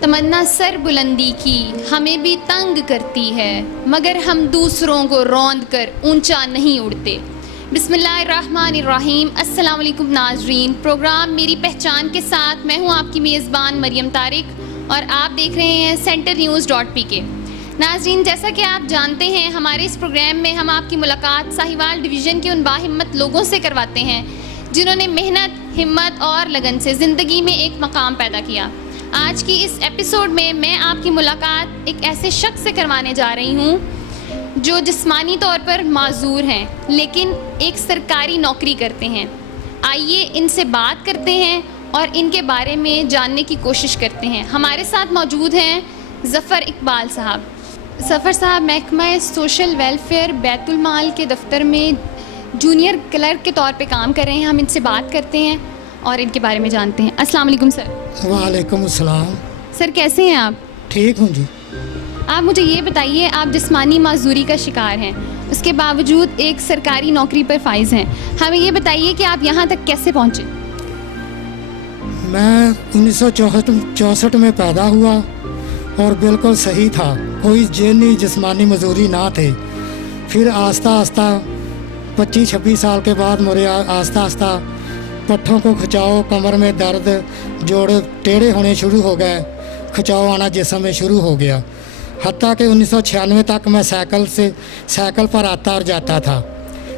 تمنا سر بلندی کی ہمیں بھی تنگ کرتی ہے، مگر ہم دوسروں کو روند کر اونچا نہیں اڑتے۔ بسم اللہ الرحمن الرحیم۔ السلام علیکم ناظرین، پروگرام میری پہچان کے ساتھ میں ہوں آپ کی میزبان مریم طارق اور آپ دیکھ رہے ہیں centernews.pk۔ ناظرین، جیسا کہ آپ جانتے ہیں ہمارے اس پروگرام میں ہم آپ کی ملاقات ساہیوال ڈویژن کے ان باہمت لوگوں سے کرواتے ہیں جنہوں نے محنت، ہمت اور لگن سے زندگی میں ایک مقام پیدا کیا۔ آج کی اس ایپیسوڈ میں آپ کی ملاقات ایک ایسے شخص سے کروانے جا رہی ہوں جو جسمانی طور پر معذور ہیں لیکن ایک سرکاری نوکری کرتے ہیں۔ آئیے ان سے بات کرتے ہیں اور ان کے بارے میں جاننے کی کوشش کرتے ہیں۔ ہمارے ساتھ موجود ہیں ظفر اقبال صاحب۔ ظفر صاحب محکمہ سوشل ویلفیئر بیت المال کے دفتر میں جونیئر کلرک کے طور پہ کام کر رہے ہیں۔ ہم ان سے بات کرتے ہیں اور ان کے بارے میں جانتے ہیں۔ السلام علیکم سر۔ وعلیکم السلام۔ سر کیسے ہیں آپ؟ ٹھیک ہوں جی۔ آپ مجھے یہ بتائیے، آپ جسمانی معذوری کا شکار ہیں، اس کے باوجود ایک سرکاری نوکری پر فائز ہیں۔ ہمیں یہ بتائیے کہ آپ یہاں تک کیسے پہنچے؟ میں 1964 میں پیدا ہوا اور بالکل صحیح تھا، کوئی ذہنی جسمانی معذوری نہ تھے۔ پھر آہستہ آہستہ 25-26 سال کے بعد مجھے آہستہ آہستہ پٹھوں کو کھچاؤ، کمر میں درد، جوڑے ٹیڑھے ہونے شروع ہو گئے، کھچاؤ آنا جسم میں شروع ہو گیا۔ حتیٰ کہ 1996 تک میں سائیکل پر آتا اور جاتا تھا،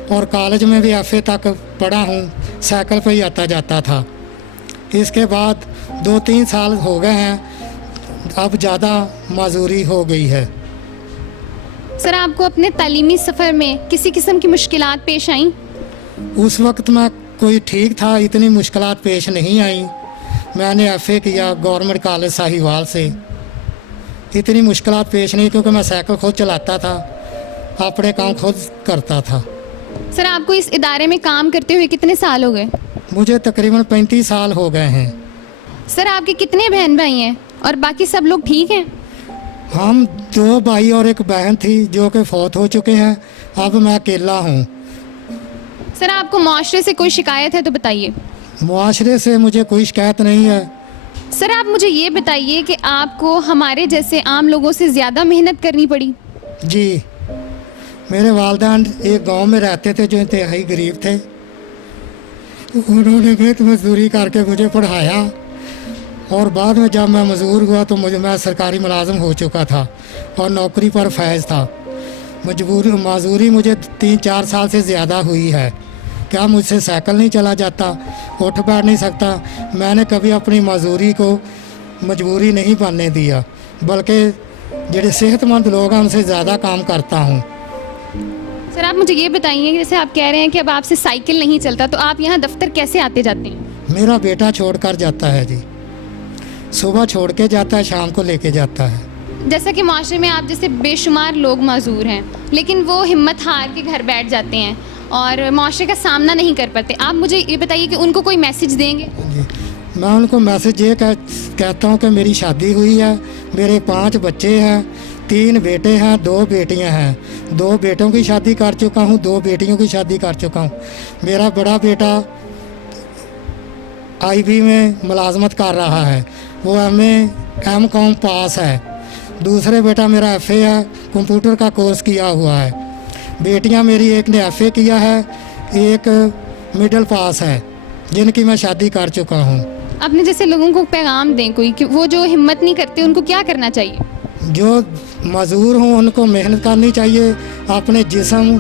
اور کالج میں بھی FA تک پڑھا ہوں، سائیکل پہ ہی آتا جاتا تھا۔ اس کے بعد 2-3 سال ہو گئے ہیں، اب زیادہ معذوری ہو گئی ہے۔ سر، آپ کو اپنے تعلیمی سفر میں کسی قسم کی مشکلات پیش آئیں؟ اس وقت میں کوئی ٹھیک تھا، اتنی مشکلات پیش نہیں آئیں۔ میں نے FA کیا گورنمنٹ کالج ساہیوال سے، اتنی مشکلات پیش نہیں کیونکہ میں سائیکل خود چلاتا تھا، اپنے کام خود کرتا تھا۔ سر، آپ کو اس ادارے میں کام کرتے ہوئے کتنے سال ہو گئے؟ مجھے تقریباً 35 سال ہو گئے ہیں۔ سر، آپ کے کتنے بہن بھائی ہیں اور باقی سب لوگ ٹھیک ہیں؟ ہم 2 بھائی اور 1 بہن تھی جو کہ فوت ہو چکے ہیں، اب میں اکیلا ہوں۔ سر، آپ کو معاشرے سے کوئی شکایت ہے تو بتائیے۔ معاشرے سے مجھے کوئی شکایت نہیں ہے۔ سر، آپ مجھے یہ بتائیے کہ آپ کو ہمارے جیسے عام لوگوں سے زیادہ محنت کرنی پڑی؟ جی، میرے والدین ایک گاؤں میں رہتے تھے جو انتہائی غریب تھے، انہوں نے محنت مزدوری کر کے مجھے پڑھایا، اور بعد میں جب میں معذور ہوا تو میں سرکاری ملازم ہو چکا تھا اور نوکری پر فائز تھا۔ معذوری مجھے 3-4 سال سے زیادہ ہوئی ہے۔ کیا مجھ سے سائیکل نہیں چلا جاتا، اٹھ بیٹھ نہیں سکتا؟ میں نے کبھی اپنی معذوری کو مجبوری نہیں بننے دیا، بلکہ جڑے صحت مند لوگ ہیں ان سے زیادہ کام کرتا ہوں۔ سر، آپ مجھے یہ بتائیے کہ جیسے آپ کہہ رہے ہیں کہ اب آپ سے سائیکل نہیں چلتا، تو آپ یہاں دفتر کیسے آتے جاتے ہیں؟ میرا بیٹا چھوڑ کر جاتا ہے جی، صبح چھوڑ کے جاتا ہے، شام کو لے کے جاتا ہے۔ جیسا کہ معاشرے میں آپ جیسے بے شمار لوگ معذور ہیں لیکن وہ ہمت ہار کے گھر بیٹھ جاتے ہیں اور معاشرے کا سامنا نہیں کر پاتے، آپ مجھے یہ بتائیے کہ ان کو کوئی میسج دیں گے؟ جی، میں ان کو میسج یہ کہتا ہوں کہ میری شادی ہوئی ہے، میرے 5 بچے ہیں، 3 بیٹے ہیں، 2 بیٹیاں ہیں۔ 2 بیٹوں کی شادی کر چکا ہوں، 2 بیٹیوں کی شادی کر چکا ہوں۔ میرا بڑا بیٹا IB میں ملازمت کر رہا ہے، وہ M.Com پاس ہے۔ دوسرے بیٹا میرا FA ہے، کمپیوٹر کا کورس کیا ہوا ہے۔ بیٹیاں میری ایک نے FA کیا ہے، ایک مڈل پاس ہے، جن کی میں شادی کر چکا ہوں۔ اپنے جیسے لوگوں کو پیغام دیں کوئی کہ وہ جو ہمت نہیں کرتے ان کو کیا کرنا چاہیے؟ جو معذور ہوں ان کو محنت کرنی چاہیے، اپنے جسم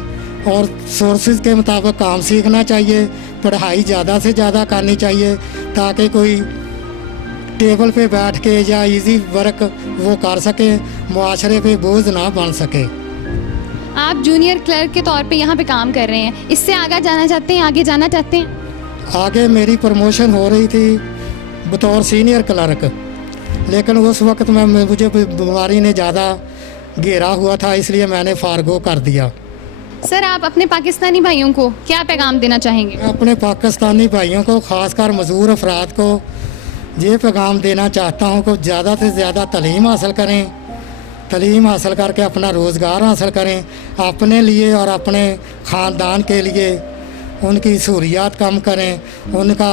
اور سورسز کے مطابق کام سیکھنا چاہیے، پڑھائی زیادہ سے زیادہ کرنی چاہیے تاکہ کوئی ٹیبل پہ بیٹھ کے یا ایزی ورک وہ کر سکے، معاشرے پہ بوجھ نہ بن سکے۔ آپ جونیئر کلرک کے طور پہ یہاں پہ کام کر رہے ہیں، اس سے آگے جانا چاہتے ہیں؟ آگے میری پروموشن ہو رہی تھی بطور سینئر کلرک، لیکن اس وقت مجھے بیماری نے زیادہ گھیرا ہوا تھا، اس لیے میں نے فارغو کر دیا۔ سر، آپ اپنے پاکستانی بھائیوں کو کیا پیغام دینا چاہیں گے؟ میں اپنے پاکستانی بھائیوں کو، خاص کر معذور افراد کو یہ پیغام دینا چاہتا ہوں کہ زیادہ سے زیادہ تعلیم حاصل کریں، تعلیم حاصل کر کے اپنا روزگار حاصل کریں، اپنے لیے اور اپنے خاندان کے لیے ان کی سہولیات کم کریں، ان کا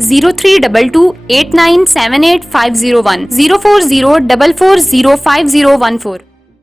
032289785010 0404405014014।